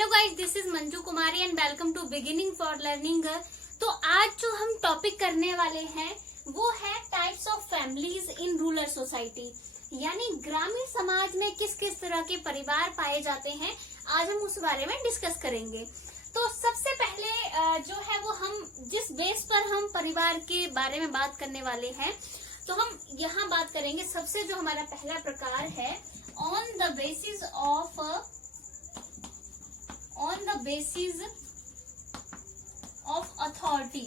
Hello guys, this is Manju Kumari and welcome to beginning for learning. तो आज जो हम टॉपिक करने वाले हैं वो है types of families in rural society, यानी ग्रामीण समाज में किस किस तरह के परिवार पाए जाते हैं। आज हम उस बारे में डिस्कस करेंगे। तो सबसे पहले जो है वो हम जिस बेस पर हम परिवार के बारे में बात करने वाले हैं, तो हम यहाँ बात करेंगे। सबसे जो हमारा पहला प्रकार है on the basis of authority,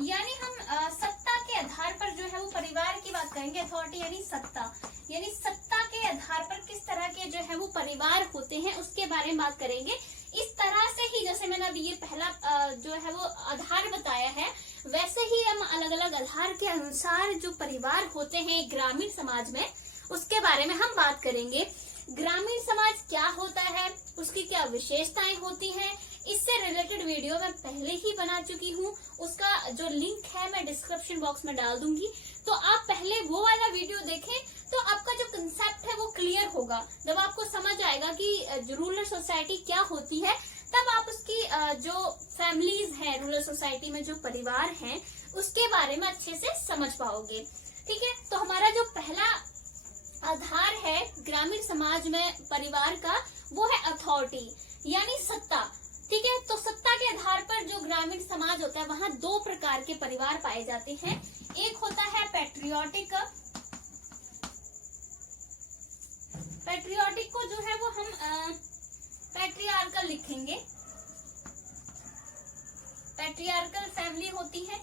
यानी हम सत्ता के आधार पर जो है वो परिवार की बात करेंगे। अथॉरिटी यानी सत्ता, यानी सत्ता के आधार पर किस तरह के जो है वो परिवार होते हैं उसके बारे में बात करेंगे। इस तरह से ही जैसे मैंने अभी ये पहला जो है वो आधार बताया है, वैसे ही हम अलग अलग आधार के अनुसार जो परिवार होते हैं ग्रामीण समाज में, उसके बारे में हम बात करेंगे। ग्रामीण समाज क्या होता है, उसकी क्या विशेषताएं होती हैं, इससे रिलेटेड वीडियो मैं पहले ही बना चुकी हूँ। उसका जो लिंक है मैं डिस्क्रिप्शन बॉक्स में डाल दूंगी, तो आप पहले वो वाला वीडियो देखें तो आपका जो कंसेप्ट है वो क्लियर होगा। जब आपको समझ आएगा कि रूरल सोसाइटी क्या होती है, तब आप उसकी जो फैमिलीज है रूरल सोसाइटी में, जो परिवार हैं, उसके बारे में अच्छे से समझ पाओगे। ठीक है, तो हमारा जो पहला आधार है ग्रामीण समाज में परिवार का, वो है अथॉरिटी यानी सत्ता। ठीक है, तो सत्ता के आधार पर जो ग्रामीण समाज होता है वहाँ दो प्रकार के परिवार पाए जाते हैं। एक होता है पैट्रियोटिक को जो है वो हम पैट्रियार्कल लिखेंगे। पैट्रियार्कल फैमिली होती है,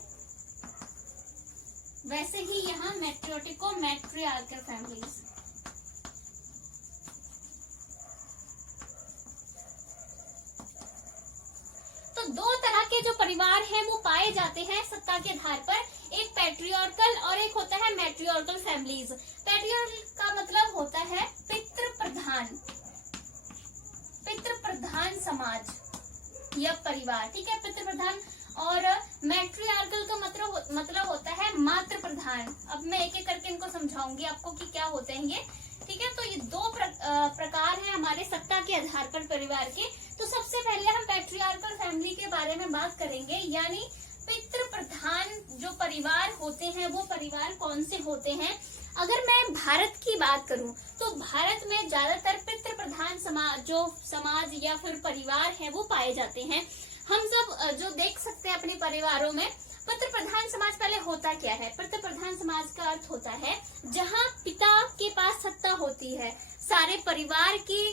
वैसे ही यहाँ मैट्रियोटिक को मैट्रियार्कल फैमिलीज। तो दो तरह के जो परिवार हैं वो पाए जाते हैं सत्ता के आधार पर, एक पैट्रियार्कल और एक होता है मैट्रियार्कल फैमिलीज। पैट्रियार्कल का मतलब होता है पितृ प्रधान समाज या परिवार। ठीक है, पितृ प्रधान। और मैट्रियार्कल का मतलब होता है मातृ प्रधान। अब मैं एक एक करके इनको समझाऊंगी आपको कि क्या होते हैं ये। ठीक है, तो ये दो प्रकार हैं हमारे सत्ता के आधार पर परिवार के। तो सबसे पहले हम पैट्रियार्कल फैमिली के बारे में बात करेंगे, यानी पितृ प्रधान जो परिवार होते हैं वो परिवार कौन से होते हैं। अगर मैं भारत की बात करूं तो भारत में ज्यादातर पितृ प्रधान समाज या फिर परिवार है वो पाए जाते हैं। हम सब जो देख सकते हैं अपने परिवारों में, पितृ प्रधान समाज पहले होता क्या है। पितृ प्रधान समाज का अर्थ होता है जहाँ पिता के पास सत्ता होती है, सारे परिवार की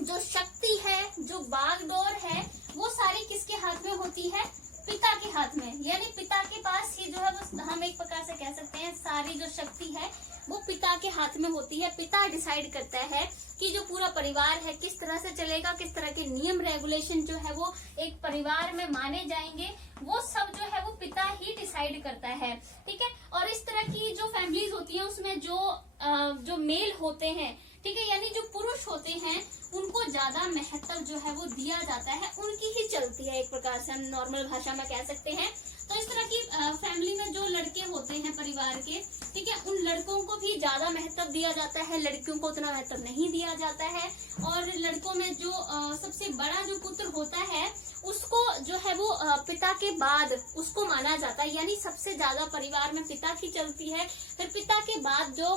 जो शक्ति है, जो बागडोर है, वो सारी किसके हाथ में होती है, पिता के हाथ में। यानी पिता के पास ही जो है वो हम एक प्रकार से कह सकते हैं सारी जो शक्ति है वो पिता के हाथ में होती है। पिता डिसाइड करता है कि जो पूरा परिवार है किस तरह से चलेगा, किस तरह के नियम रेगुलेशन जो है वो एक परिवार में माने जाएंगे, वो सब जो है वो पिता ही डिसाइड करता है। ठीक है, और इस तरह की जो फैमिलीज होती है उसमें जो मेल होते हैं, ठीक है, यानी जो पुरुष होते हैं, उनको ज्यादा महत्व जो है वो दिया जाता है, उनकी ही चलती है, एक प्रकार से हम नॉर्मल भाषा में कह सकते हैं। तो इस तरह की फैमिली में जो लड़के होते हैं परिवार के, ठीक है, उन लड़कों को भी ज्यादा महत्व दिया जाता है, लड़कियों को उतना महत्व नहीं दिया जाता है। और लड़कों में जो सबसे बड़ा जो पुत्र होता है उसको जो है वो पिता के बाद उसको माना जाता है, यानी सबसे ज्यादा परिवार में पिता की चलती है। फिर पिता के बाद जो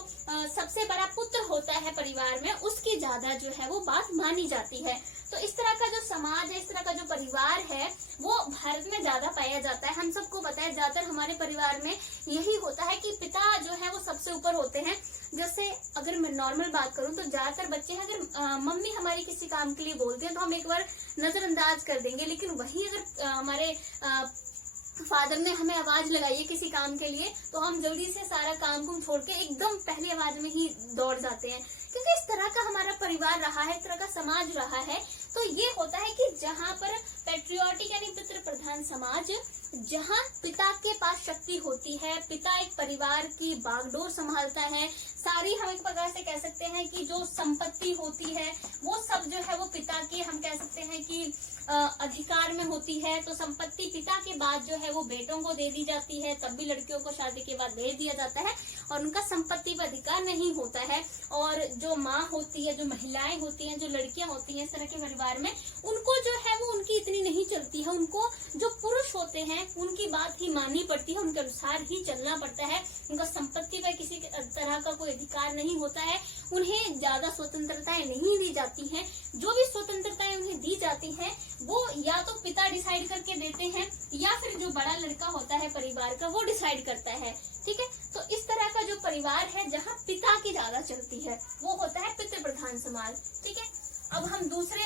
सबसे बड़ा पुत्र होता है परिवार में, उसकी ज्यादा जो है वो बात मानी जाती है। तो इस तरह का जो समाज है, इस तरह का जो परिवार है वो भारत में ज्यादा पाया जाता है। हम सबको पता है ज्यादातर हमारे परिवार में यही होता है कि पिता जो है वो सबसे ऊपर होते हैं। जैसे अगर मैं नॉर्मल बात करूं तो ज्यादातर बच्चे हैं, अगर मम्मी हमारी किसी काम के लिए बोलते हैं तो हम एक बार नजरअंदाज कर देंगे, लेकिन वही अगर हमारे फादर ने हमें आवाज लगाई है किसी काम के लिए, तो हम जल्दी से सारा काम कुम छोड़ के एकदम पहली आवाज में ही दौड़ जाते हैं, क्योंकि इस तरह का हमारा परिवार रहा है, इस तरह का समाज रहा है। तो ये होता है कि जहाँ पर पैट्रियोटिक यानी पितृ प्रधान समाज, जहाँ पिता के पास शक्ति होती है, पिता एक परिवार की बागडोर संभालता है, सारी हम एक प्रकार से कह सकते हैं कि जो संपत्ति होती है वो सब जो है वो पिता की, हम कह सकते हैं कि अधिकार में होती है, तो संपत्ति पिता के बाद जो है वो बेटों को दे दी जाती है, तब भी लड़कियों को शादी के बाद भेज दिया जाता है और उनका संपत्ति पर अधिकार नहीं होता है। और जो माँ होती है, जो महिलाएं होती हैं, जो लड़कियां होती हैं इस तरह के परिवार में, उनको जो है वो उनकी इतनी नहीं चलती है। उनको जो पुरुष होते हैं उनकी बात ही माननी पड़ती है, उनके अनुसार ही चलना पड़ता है। उनका संपत्ति पर किसी तरह का कोई अधिकार नहीं होता है। उन्हें ज्यादा स्वतंत्रताएं नहीं दी जाती हैं। जो भी स्वतंत्रताएं उन्हें दी जाती हैं वो या तो पिता डिसाइड करके देते हैं या फिर जो बड़ा लड़का होता है परिवार का वो डिसाइड करता है। ठीक है, तो इस तरह का जो परिवार है जहाँ पिता की ज्यादा चलती है वो होता है पितृ प्रधान समाज। ठीक है, अब हम दूसरे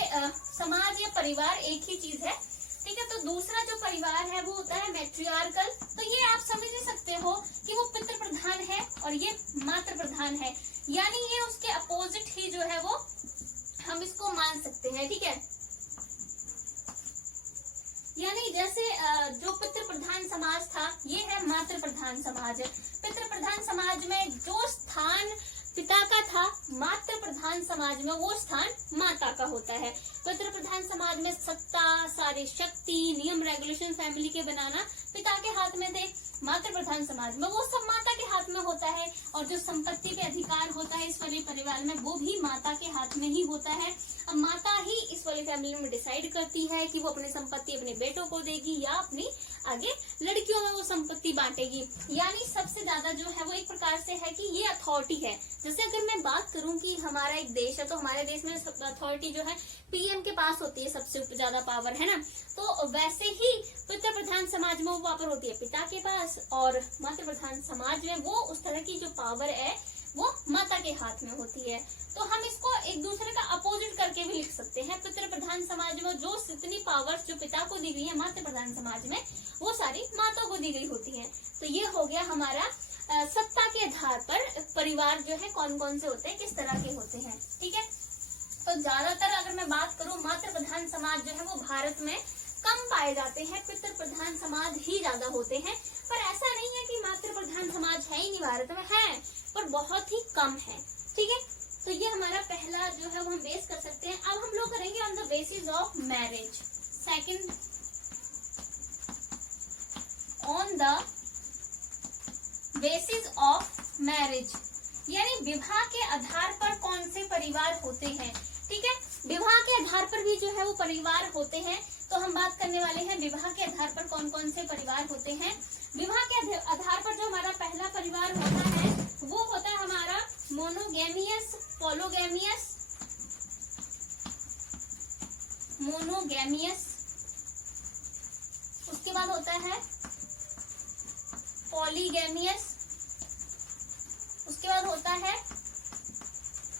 समाज या परिवार एक ही चीज है। ठीक है, तो दूसरा जो परिवार है वो होता है मैट्रियार्कल। तो ये आप समझ नहीं सकते हो कि वो पितृ प्रधान है और ये मातृ प्रधान है, यानी ये उसके अपोजिट ही जो है वो हम इसको मान सकते हैं। ठीक है, यानी जैसे जो पितृ प्रधान समाज था ये है मातृ प्रधान समाज। पितृ प्रधान समाज में जो स्थान पिता का था, मातृ प्रधान समाज में वो स्थान माता का होता है। पितृ प्रधान समाज में सत्ता, सारी शक्ति, नियम रेगुलेशन फैमिली के बनाना पिता के हाथ में थे। मातृ प्रधान समाज में वो सब माता के हाथ में होता है और जो संपत्ति पे अधिकार होता है इस वाले परिवार में वो भी माता के हाथ में ही होता है। अब माता ही इस वाली फैमिली में डिसाइड करती है कि वो अपनी संपत्ति अपने बेटों को देगी या अपनी आगे लड़कियों में वो संपत्ति बांटेगी। यानी सबसे ज्यादा जो है वो एक प्रकार से है कि ये अथॉरिटी है। जैसे अगर मैं बात करूं कि हमारा एक देश है तो हमारे देश में अथॉरिटी जो है पीएम के पास होती है, सबसे ज्यादा पावर है ना। तो वैसे ही पितृ प्रधान समाज में वो पावर होती है पिता के पास और मातृ प्रधान समाज में वो उस तरह की जो पावर है वो माता के हाथ में होती है। तो हम इसको एक दूसरे का अपोजिट करके भी लिख सकते हैं। पितृ प्रधान समाज में जो जितनी पावर्स जो पिता को दी गई है मातृ प्रधान समाज में वो सारी माता को दी गई होती है। तो ये हो गया हमारा सत्ता के आधार पर परिवार जो है कौन कौन से होते हैं, किस तरह के होते हैं। ठीक है, तो ज्यादातर अगर मैं बात करूं मातृ प्रधान समाज जो है वो भारत में कम पाए जाते हैं, पितृ प्रधान समाज ही ज्यादा होते हैं। पर ऐसा नहीं है कि मातृ प्रधान समाज है ही नहीं, भारत में है पर बहुत ही कम है। ठीक है, तो ये हमारा पहला जो है वो हम बेस कर सकते हैं। अब हम लोग करेंगे on the basis of marriage. Second, on the basis of marriage, यानी विवाह के आधार पर कौन से परिवार होते हैं। ठीक है, विवाह के आधार पर भी जो है वो परिवार होते हैं। तो हम बात करने वाले हैं विवाह के आधार पर कौन कौन से परिवार होते हैं। विवाह के आधार पर जो हमारा पहला परिवार होता है वो होता है हमारा मोनोगैमियस, पॉलोगैमियस, मोनोगैमियस। उसके बाद होता है पॉलीगैमियस, उसके बाद होता है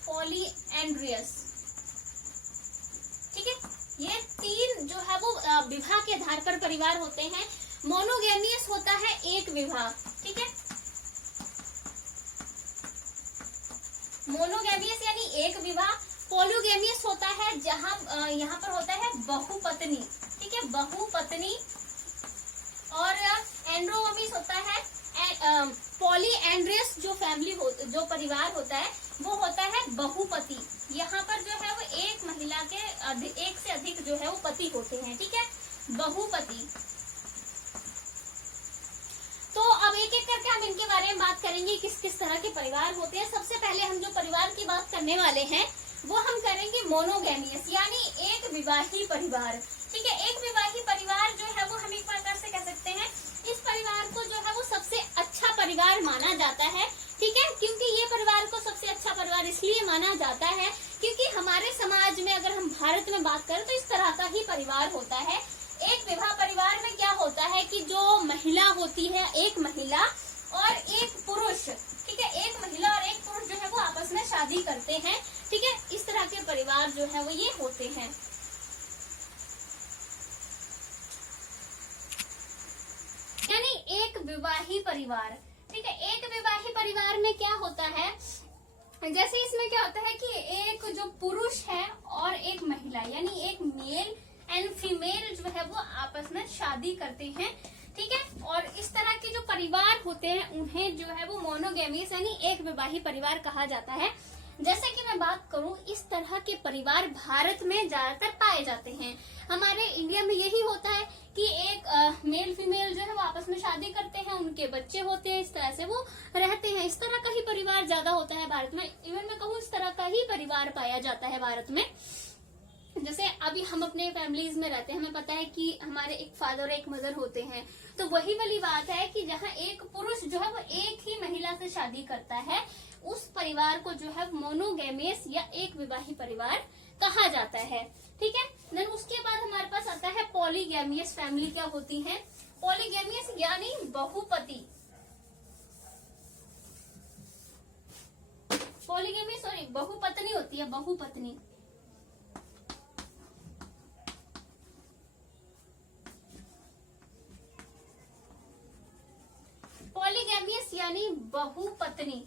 पॉलीएंड्रियस। ठीक है, ये तीन जो है वो विवाह के आधार पर परिवार होते हैं। मोनोगैमियस होता है एक विवाह। ठीक है, मोनोगैमियस यानी एक विवाह। पॉलीगैमियस होता है जहां यहाँ पर होता है बहुपत्नी। ठीक है, बहुपत्नी। और एंड्रोगैमियस होता है पॉलीएंड्रियस जो फैमिली जो परिवार होता है वो होता है बहुपति। यहाँ पर जो है वो एक महिला के एक से अधिक जो है वो पति होते हैं। ठीक है, बहुपति। तो अब एक एक करके हम इनके बारे में बात करेंगे किस किस तरह के परिवार होते हैं। सबसे पहले हम जो परिवार की बात करने वाले हैं वो हम करेंगे मोनोगैमियस यानी एक विवाही परिवार। ठीक है, एक विवाही परिवार जो है वो हम एक प्रकार से कह सकते हैं इस परिवार को जो है वो सबसे अच्छा परिवार माना जाता है। ठीक है, क्योंकि ये परिवार को सबसे अच्छा परिवार इसलिए माना जाता है क्योंकि हमारे समाज में अगर हम भारत में बात करें तो इस तरह का ही परिवार होता है। एक विवाह परिवार में क्या होता है कि जो महिला होती है, एक महिला और एक पुरुष, ठीक है, एक महिला और एक पुरुष जो है वो आपस में शादी करते हैं। ठीक है, इस तरह के परिवार जो है वो ये होते हैं। यानी एक विवाही परिवार। ठीक है, एक विवाही परिवार में क्या होता है, जैसे इसमें क्या होता है कि एक जो पुरुष है और एक महिला यानी एक मेल एंड फीमेल जो है वो आपस में शादी करते हैं। ठीक है, और इस तरह के जो परिवार होते हैं उन्हें जो है वो मोनोगैमियस यानी एक विवाही परिवार कहा जाता है। जैसे कि मैं बात करूं, इस तरह के परिवार भारत में ज्यादातर पाए जाते हैं। हमारे इंडिया में यही होता है कि एक मेल फीमेल जो है वो आपस में शादी करते हैं, उनके बच्चे होते हैं, इस तरह से वो रहते हैं। इस तरह का ही परिवार ज्यादा होता है भारत में। इवन मैं कहूँ, इस तरह का ही परिवार पाया जाता है भारत में। जैसे अभी हम अपने फैमिलीज में रहते हैं, हमें पता है कि हमारे एक फादर और एक मदर होते हैं, तो वही वाली बात है कि जहाँ एक पुरुष जो है वो एक ही महिला से शादी करता है, उस परिवार को जो है मोनोगेमियस या एक विवाही परिवार कहा जाता है। ठीक है। देन उसके बाद हमारे पास आता है पॉलीगैमियस फैमिली। क्या होती है? पॉलीगैमियस यानी बहुपति। पॉलीगैमी सॉरी बहुपत्नी होती है, बहुपत्नी। पॉलीगैमियस यानी बहुपत्नी,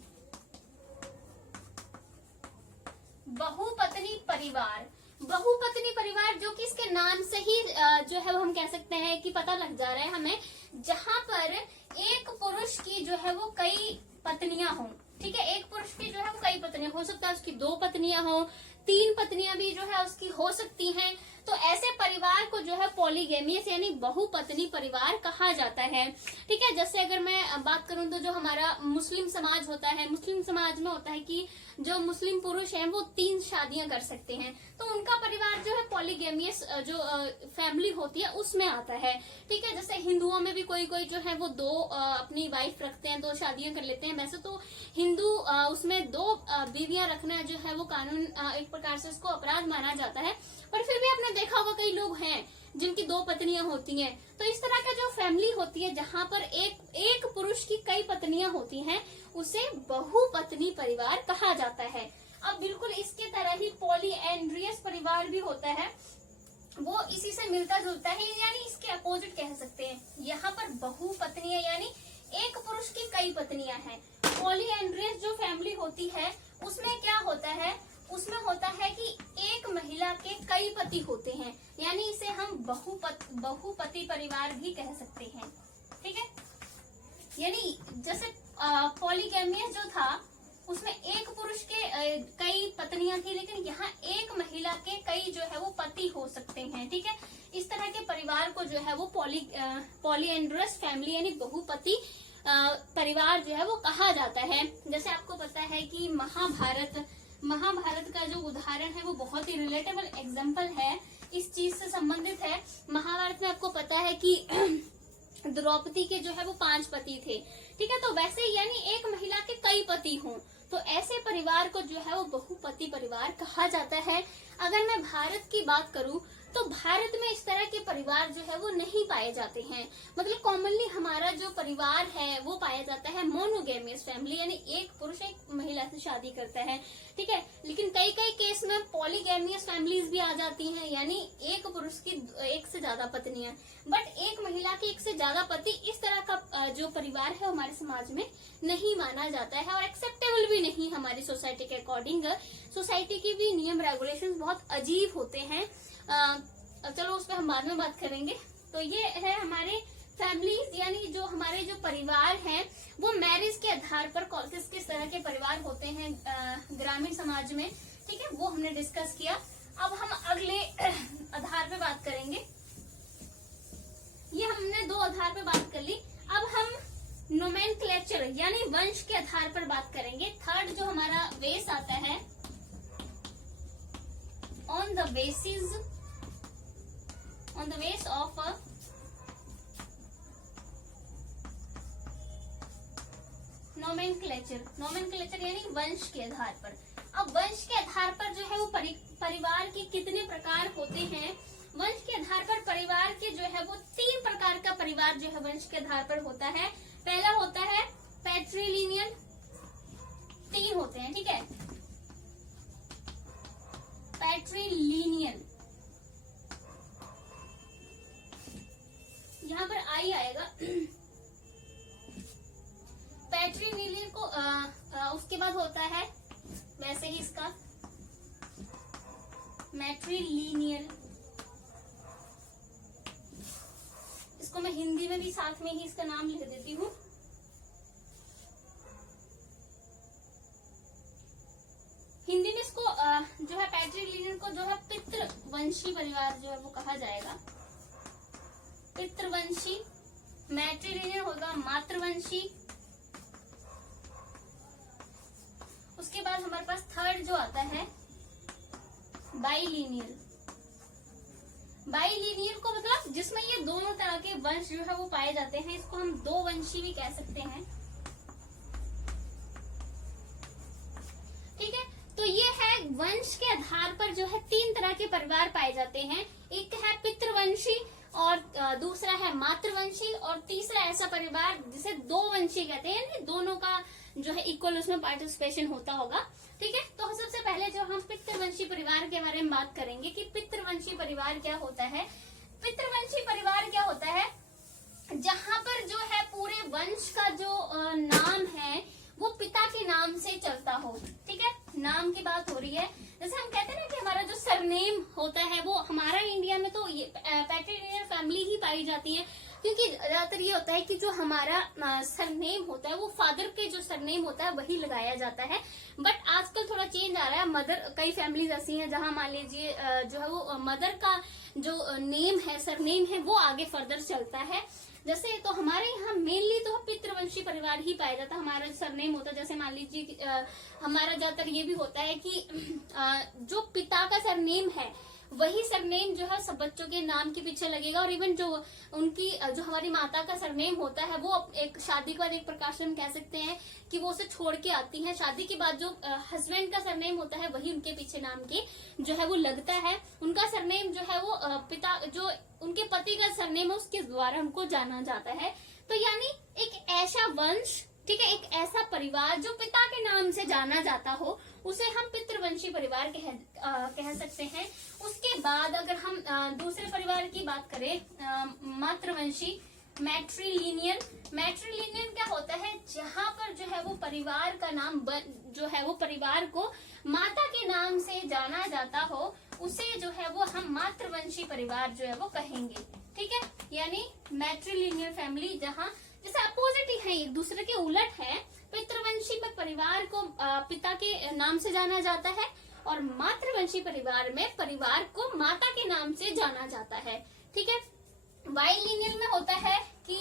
बहुपत्नी परिवार। बहुपत्नी परिवार जो कि इसके नाम से ही जो है वो हम कह सकते हैं कि पता लग जा रहा है हमें, जहां पर एक पुरुष की जो है वो कई पत्नियां हों। ठीक है। एक पुरुष की जो है वो कई पत्नियां, हो सकता है उसकी 2 पत्नियां हो, 3 पत्नियां भी जो है उसकी हो सकती हैं। तो ऐसे परिवार को जो है पॉलीगैमियस यानी बहुपत्नी परिवार कहा जाता है। ठीक है। जैसे अगर मैं बात करूं तो जो हमारा मुस्लिम समाज होता है, मुस्लिम समाज में होता है कि जो मुस्लिम पुरुष हैं वो 3 शादियां कर सकते हैं, तो उनका परिवार जो है पॉलीगैमियस जो फैमिली होती है उसमें आता है। ठीक है। जैसे हिंदुओं में भी कोई कोई जो है वो 2 अपनी वाइफ रखते हैं, 2 शादियां कर लेते हैं। वैसे तो हिंदू उसमें 2 बीवियां रखना जो है वो कानून एक प्रकार से उसको अपराध माना जाता है, पर फिर भी आपने देखा होगा कई लोग हैं जिनकी 2 पत्नियां होती हैं। तो इस तरह का जो फैमिली होती है जहां पर एक पुरुष की कई पत्नियां होती हैं, उसे बहुपत्नी परिवार कहा जाता है। अब बिल्कुल इसके तरह ही पॉलीएंड्रियस परिवार भी होता है, वो इसी से मिलता जुलता है, यानी इसके अपोजिट कह सकते हैं। यहाँ पर बहुपत्नियां यानी एक पुरुष की कई पत्नियां हैं। पॉलीएंड्रियस जो फैमिली होती है उसमें क्या होता है? उसमें होता है कि एक महिला के कई पति होते हैं, यानी इसे हम बहुपति परिवार भी कह सकते हैं। ठीक है। यानी जैसे पॉलीगैमियस जो था उसमें एक पुरुष के कई पत्नियां थी, लेकिन यहाँ एक महिला के कई जो है वो पति हो सकते हैं। ठीक है। इस तरह के परिवार को जो है वो पॉलीएंड्रियस फैमिली यानी बहुपति परिवार जो है वो कहा जाता है। जैसे आपको पता है कि महाभारत का जो उदाहरण है वो बहुत ही रिलेटेबल एग्जाम्पल है, इस चीज से संबंधित है। महाभारत में आपको पता है कि द्रौपदी के जो है वो 5 पति थे। ठीक है। तो वैसे यानी एक महिला के कई पति हों, तो ऐसे परिवार को जो है वो बहुपति परिवार कहा जाता है। अगर मैं भारत की बात करूं तो भारत में इस तरह के परिवार जो है वो नहीं पाए जाते हैं। मतलब कॉमनली हमारा जो परिवार है वो पाया जाता है मोनोगेमियस फैमिली, यानी एक पुरुष एक महिला से शादी करता है। ठीक है। लेकिन कई कई केस में पॉलीगैमियस फैमिलीज भी आ जाती हैं, यानी एक पुरुष की 1 से ज्यादा पत्नियां, बट एक महिला के 1 से ज्यादा पति। इस तरह का जो परिवार है हमारे समाज में नहीं माना जाता है और एक्सेप्टेबल भी नहीं हमारी सोसाइटी के अकॉर्डिंग। सोसाइटी की भी नियम रेगुलेशंस बहुत अजीब होते हैं। चलो उस पर हम बाद में बात करेंगे। तो ये है हमारे फैमिलीज, यानी जो हमारे जो परिवार हैं वो मैरिज के आधार पर किस तरह के परिवार होते हैं ग्रामीण समाज में। ठीक है। वो हमने डिस्कस किया। अब हम अगले आधार पे बात करेंगे। ये हमने 2 आधार पे बात कर ली। अब हम नोमेनक्लेचर यानी वंश के आधार पर बात करेंगे। थर्ड जो हमारा बेस आता है, on the base of nomenclature यानी वंश के आधार पर। अब वंश के आधार पर जो है वो परिवार के कितने प्रकार होते हैं? वंश के आधार पर परिवार के जो है वो 3 प्रकार का परिवार जो है वंश के आधार पर होता है। पहला होता है पैट्रिलिनियल, 3 होते हैं। ठीक है। पैट्रिलिनियल, यहाँ पर आई आएगा। पैट्रिलिनियल को उसके बाद होता है वैसे ही इसका मैट्रिलिनियल। इसको मैं हिंदी में भी साथ में ही इसका नाम लिख देती हूँ। पितृवंशी परिवार जो है वो कहा जाएगा। पितृवंशी, मैट्रिलिनियल होगा मातृवंशी। उसके बाद हमारे पास थर्ड जो आता है बाइलिनियल। बाइलिनियल को मतलब जिसमें ये दोनों तरह के वंश जो है वो पाए जाते हैं, इसको हम दो वंशी भी कह सकते हैं। ठीक है, तो ये है वंश के आधार पर जो है तीन तरह के परिवार पाए जाते हैं। एक है पितृवंशी और दूसरा है मातृवंशी और तीसरा ऐसा परिवार जिसे दो वंशी कहते हैं, यानी दोनों का जो है इक्वल उसमें पार्टिसिपेशन होता होगा। ठीक है, तो सबसे पहले जो हम पितृवंशी परिवार के बारे में बात करेंगे कि पितृवंशी परिवार क्या होता है। पितृवंशी परिवार क्या होता है, जहां पर जो है पूरे वंश का जो नाम है वो पिता के नाम से चलता हो। ठीक है, नाम की बात हो रही है। जैसे हम कहते हैं ना कि हमारा जो सरनेम होता है वो हमारा इंडिया में तो ये पैट्रिलिनियल फैमिली ही पाई जाती है, क्योंकि ज्यादातर ये होता है कि जो हमारा सरनेम होता है वो फादर के जो सरनेम होता है वही लगाया जाता है। बट आजकल थोड़ा चेंज आ रहा है। मदर, कई फैमिलीज ऐसी हैं जहां मान लीजिए जो है वो मदर का जो नेम है, सरनेम है, वो आगे फर्दर चलता है। जैसे तो हमारे यहाँ मेनली तो पितृवंशी परिवार ही पाया जाता है। हमारा सरनेम होता है, जैसे मान लीजिए हमारा ज्यादातर ये भी होता है कि जो पिता का सरनेम है वही सरनेम जो है सब बच्चों के नाम के पीछे लगेगा। और इवन जो उनकी जो हमारी माता का सरनेम होता है वो एक शादी के बाद एक प्रकार से हम कह सकते हैं कि वो उसे छोड़ के आती हैं। शादी के बाद जो हस्बैंड का सरनेम होता है वही उनके पीछे नाम के जो है वो लगता है। उनका सरनेम जो है वो पिता जो उनके पति का सरनेम है उसके द्वारा उनको जाना जाता है। तो यानी एक ऐसा वंश, ठीक है, एक ऐसा परिवार जो पिता के नाम से जाना जाता हो उसे हम पितृवंशी परिवार कह सकते हैं। उसके बाद अगर हम दूसरे परिवार की बात करें, मातृवंशी, मैट्रिलिनियल। मैट्रिलिनियल क्या होता है, जहां पर जो है वो परिवार का नाम जो है वो परिवार को माता के नाम से जाना जाता हो उसे जो है वो हम मातृवंशी परिवार जो है वो कहेंगे। ठीक है, यानी मैट्रिलिनियल फैमिली जहां जैसे अपोजिट ही है, एक दूसरे के उलट है। पितृवंशी में परिवार को पिता के नाम से जाना जाता है और मातृवंशी परिवार में परिवार को माता के नाम से जाना जाता है। ठीक है, बाइलिनियल में होता है कि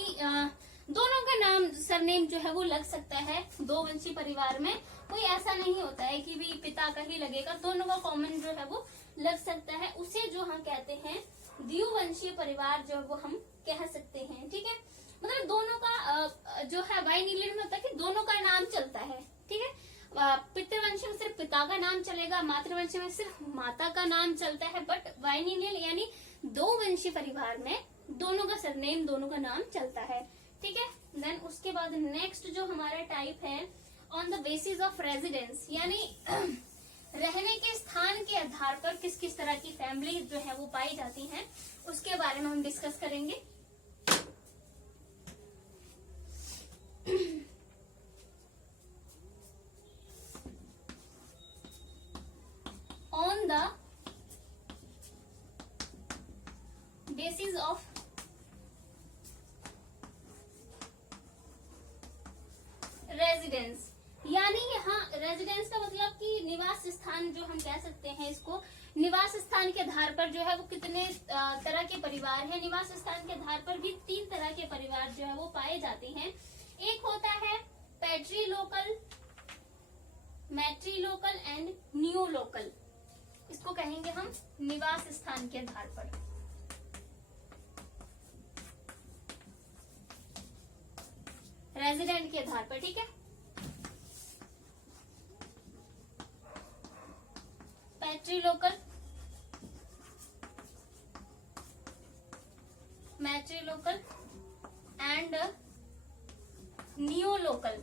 दोनों का नाम, सरनेम जो है वो लग सकता है। दो वंशी परिवार में कोई ऐसा नहीं होता है कि भी पिता का ही लगेगा, दोनों का कॉमन जो है वो लग सकता है। उसे जो हम कहते हैं द्विवंशीय परिवार जो वो हम कह सकते हैं। ठीक है, मतलब दोनों का जो है बाइलिनियल में होता है कि दोनों का नाम चलता है। ठीक है, पितृवंश में सिर्फ पिता का नाम चलेगा, मातृवंश में सिर्फ माता का नाम चलता है। बट बाइलिनियल यानी दो वंशी परिवार में दोनों का सरनेम, दोनों का नाम चलता है। ठीक है, देन उसके बाद नेक्स्ट जो हमारा टाइप है on the basis of residence, यानी रहने के स्थान के आधार पर किस किस तरह की फैमिली जो है वो पाई जाती हैं, उसके बारे में हम डिस्कस करेंगे। On the basis of residence, यानी यहाँ रेजिडेंस का मतलब कि निवास स्थान जो हम कह सकते हैं इसको, निवास स्थान के आधार पर जो है वो कितने तरह के परिवार हैं। निवास स्थान के आधार पर भी तीन तरह के परिवार जो है वो पाए जाते हैं। एक होता है पैट्रीलोकल, मैट्रीलोकल एंड नियोलोकल। इसको कहेंगे हम निवास स्थान के आधार पर। रेजिडेंट के आधार पर। ठीक है, पैट्रीलोकल, मैट्रीलोकल एंड नियोलोकल।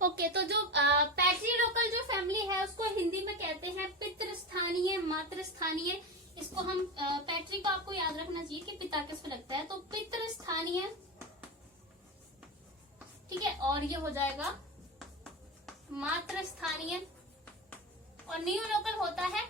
ओके, तो जो पैट्रीलोकल जो फैमिली है उसको हिंदी में कहते हैं पितृस्थानीय, मातृस्थानीय। इसको हम पैट्री को आपको याद रखना चाहिए कि पिता किसको लगता है, तो पितृस्थानीय। ठीक है, और ये हो जाएगा मातृस्थानीय। और नियोलोकल होता है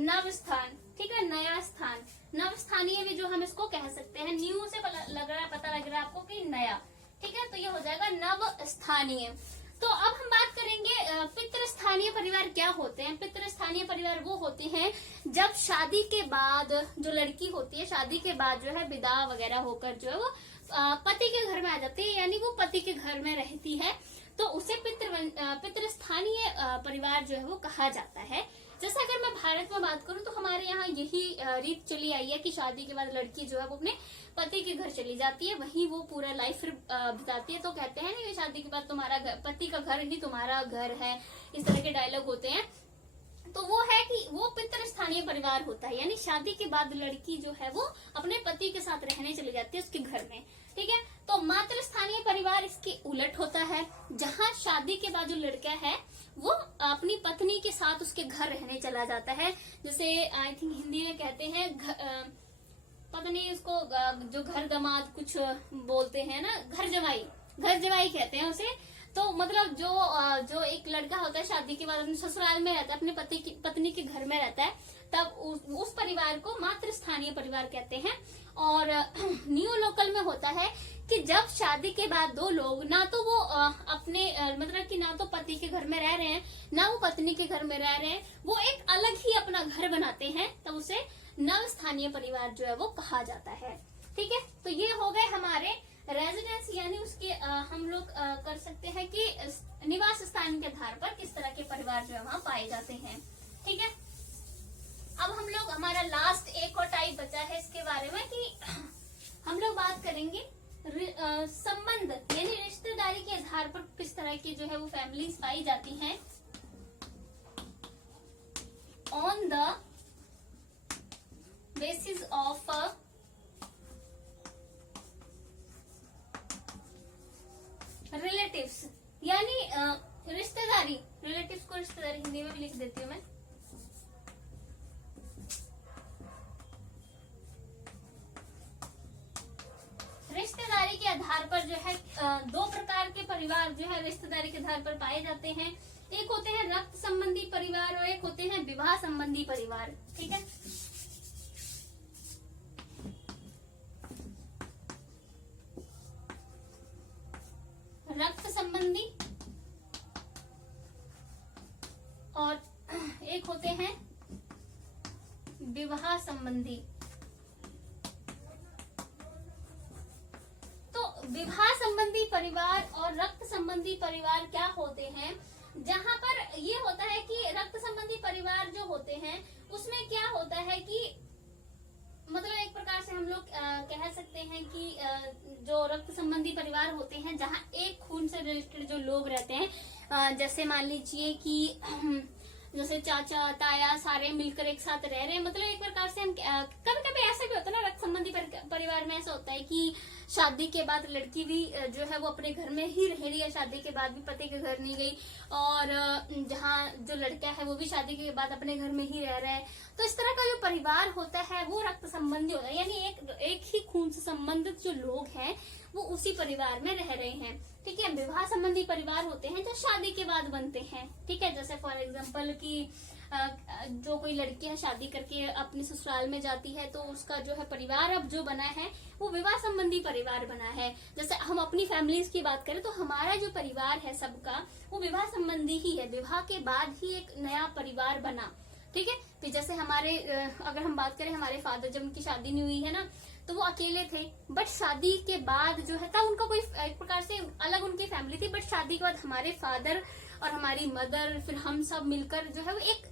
नवस्थान। ठीक है, नया स्थान, नव स्थानीय भी जो हम इसको कह सकते हैं, न्यू से पता लग रहा है आपको कि नया, ठीक है, तो ये हो जाएगा नव स्थानीय। तो अब हम बात करेंगे पितृस्थानीय परिवार क्या होते हैं। पितृस्थानीय परिवार वो होते हैं जब शादी के बाद जो लड़की होती है, शादी के बाद जो है विदा वगैरह होकर जो है वो पति के घर में आ जाती है, यानी वो पति के घर में रहती है, तो उसे पितृस्थानीय परिवार जो है वो कहा जाता है। जैसे अगर मैं भारत में बात करूं तो हमारे यहाँ यही रीत चली आई है कि शादी के बाद लड़की जो है वो अपने पति के घर चली जाती है, वहीं वो पूरा लाइफ फिर बिताती है। तो कहते हैं ना, शादी के बाद तुम्हारा पति का घर ही तुम्हारा घर है, इस तरह के डायलॉग होते हैं। तो वो है कि वो पितृस्थानीय परिवार होता है, यानी शादी के बाद लड़की जो है वो अपने पति के साथ रहने चली जाती है उसके घर में, ठीक है। तो मातृस्थानीय परिवार इसके उलट होता है, जहाँ शादी के बाद जो लड़का है वो अपनी पत्नी के साथ उसके घर रहने चला जाता है। जैसे आई थिंक हिंदी में कहते हैं पता नहीं इसको जो घर दामाद कुछ बोलते हैं ना, घर जमाई कहते हैं उसे। तो मतलब जो एक लड़का होता है शादी के बाद अपने ससुराल में रहता है, अपने पत्नी के घर में रहता है, तब उस परिवार को मातृस्थानीय परिवार कहते हैं। और न्यू लोकल में होता है कि जब शादी के बाद दो लोग ना तो वो अपने मतलब कि ना तो पति के घर में रह रहे हैं ना वो पत्नी के घर में रह रहे हैं, वो एक अलग ही अपना घर बनाते हैं, तब उसे नव स्थानीय परिवार जो है वो कहा जाता है, ठीक है। तो ये हो गए हमारे रेजिडेंस, यानी उसके हम लोग कर सकते हैं कि निवास स्थान के आधार पर किस तरह के परिवार जो है वहाँ पाए जाते हैं, ठीक है। अब हम लोग हमारा लास्ट एक और टाइप बचा है इसके बारे में कि हम लोग बात करेंगे संबंध यानी रिश्तेदारी के आधार पर किस तरह की जो है वो फैमिलीज पाई जाती हैं। On the basis of relatives, यानी रिश्तेदारी, रिलेटिव्स को रिश्तेदारी हिंदी में भी लिख देती हूँ मैं। रिश्तेदारी के आधार पर जो है दो प्रकार के परिवार जो है रिश्तेदारी के आधार पर पाए जाते हैं। एक होते हैं रक्त संबंधी परिवार और एक होते हैं विवाह संबंधी परिवार, ठीक है। रक्त संबंधी और एक होते हैं विवाह संबंधी। तो विवाह संबंधी परिवार और रक्त संबंधी परिवार क्या होते हैं, जहां पर ये होता है कि रक्त संबंधी परिवार जो होते हैं उसमें क्या होता है कि मतलब एक प्रकार से हम लोग कह सकते हैं कि जो रक्त संबंधी परिवार होते हैं जहां एक खून से रिलेटेड जो लोग रहते हैं, जैसे मान लीजिए कि जैसे चाचा ताया सारे मिलकर एक साथ रह रहे हैं, मतलब एक प्रकार से हम कभी कभी ऐसा भी होता है ना, रक्त संबंधी परिवार में ऐसा होता है कि शादी के बाद लड़की भी जो है वो अपने घर में ही रह रही है, शादी के बाद भी पति के घर नहीं गई, और जहाँ जो लड़का है वो भी शादी के बाद अपने घर में ही रह रहा है। तो इस तरह का जो परिवार होता है वो रक्त संबंधी होता है, यानी एक ही खून से संबंधित जो लोग हैं वो उसी परिवार में रह रहे हैं, ठीक है। विवाह संबंधी परिवार होते हैं जो शादी के बाद बनते हैं, ठीक है। जैसे फॉर एग्जाम्पल कि जो कोई लड़की है शादी करके अपने ससुराल में जाती है तो उसका जो है परिवार अब जो बना है वो विवाह संबंधी परिवार बना है। जैसे हम अपनी फैमिलीज की बात करें तो हमारा जो परिवार है सबका वो विवाह संबंधी ही है, विवाह के बाद ही एक नया परिवार बना, ठीक है। फिर जैसे हमारे अगर हम बात करें हमारे फादर, जब उनकी शादी नहीं हुई है ना तो वो अकेले थे, बट शादी के बाद जो है था उनका कोई एक प्रकार से अलग उनकी फैमिली थी, बट शादी के बाद हमारे फादर और हमारी मदर फिर हम सब मिलकर जो है वो एक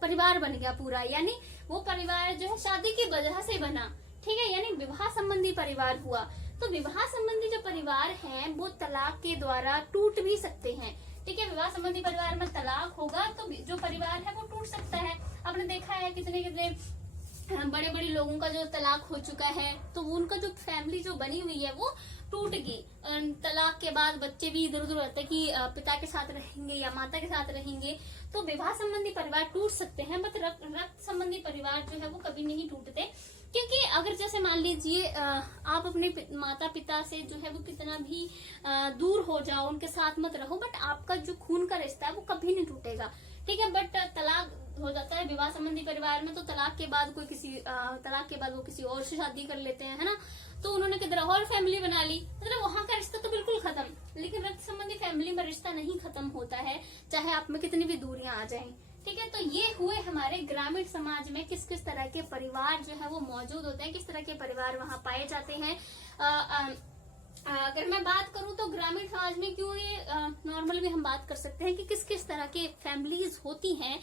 परिवार बन गया पूरा, यानी वो परिवार जो है शादी की वजह से बना, ठीक है, यानी विवाह संबंधी परिवार हुआ। तो विवाह संबंधी जो परिवार हैं वो तलाक के द्वारा टूट भी सकते हैं, ठीक है। विवाह संबंधी परिवार में तलाक होगा तो जो परिवार है वो टूट सकता है। आपने देखा है कितने कितने बड़े बड़े लोगों का जो तलाक हो चुका है, तो उनका जो फैमिली जो बनी हुई है वो टूट गई। तलाक के बाद बच्चे भी इधर उधर रहते हैं कि पिता के साथ रहेंगे या माता के साथ रहेंगे, तो विवाह संबंधी परिवार टूट सकते हैं, बट रक्त संबंधी परिवार जो है वो कभी नहीं टूटते। क्योंकि अगर जैसे मान लीजिए आप अपने माता पिता से जो है वो कितना भी दूर हो जाओ, उनके साथ मत रहो, बट आपका जो खून का रिश्ता है वो कभी नहीं टूटेगा, ठीक है। बट तलाक हो जाता है विवाह संबंधी परिवार में, तो तलाक के बाद वो किसी और से शादी कर लेते हैं, है ना। तो उन्होंने किधर और फैमिली बना ली, मतलब वहां का रिश्ता तो बिल्कुल खत्म। लेकिन रक्त संबंधी फैमिली में रिश्ता नहीं खत्म होता है, चाहे आप में कितनी भी दूरियां आ जाएं, ठीक है। तो ये हुए हमारे ग्रामीण समाज में किस किस तरह के परिवार जो है वो मौजूद होते हैं, किस तरह के परिवार वहां पाए जाते हैं। अगर मैं बात करूं तो ग्रामीण समाज में क्यों ये नॉर्मल भी हम बात कर सकते हैं कि किस किस तरह के फैमिलीज होती हैं,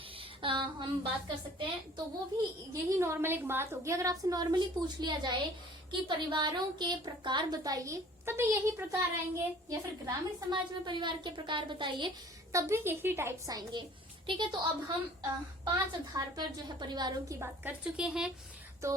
हम बात कर सकते हैं। तो वो भी यही नॉर्मल एक बात होगी। अगर आपसे नॉर्मली पूछ लिया जाए कि परिवारों के प्रकार बताइए, तब भी यही प्रकार आएंगे, या फिर ग्रामीण समाज में परिवार के प्रकार बताइए, तब भी यही टाइप्स आएंगे, ठीक है। तो अब हम 5 आधार पर जो है परिवारों की बात कर चुके हैं। तो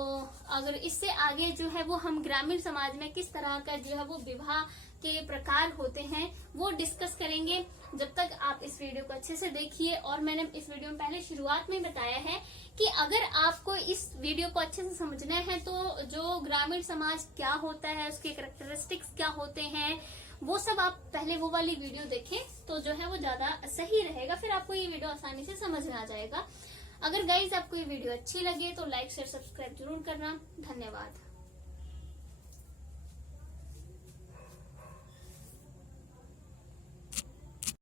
अगर इससे आगे जो है वो हम ग्रामीण समाज में किस तरह का जो है वो विवाह के प्रकार होते हैं वो डिस्कस करेंगे। जब तक आप इस वीडियो को अच्छे से देखिए। और मैंने इस वीडियो में पहले शुरुआत में बताया है कि अगर आपको इस वीडियो को अच्छे से समझना है तो जो ग्रामीण समाज क्या होता है, उसके कैरेक्टरिस्टिक्स क्या होते हैं, वो सब आप पहले वो वाली वीडियो देखें तो जो है वो ज्यादा सही रहेगा, फिर आपको ये वीडियो आसानी से समझ में आ जाएगा। अगर गाइज आपको ये वीडियो अच्छी लगे तो लाइक शेयर सब्सक्राइब जरूर करना। धन्यवाद।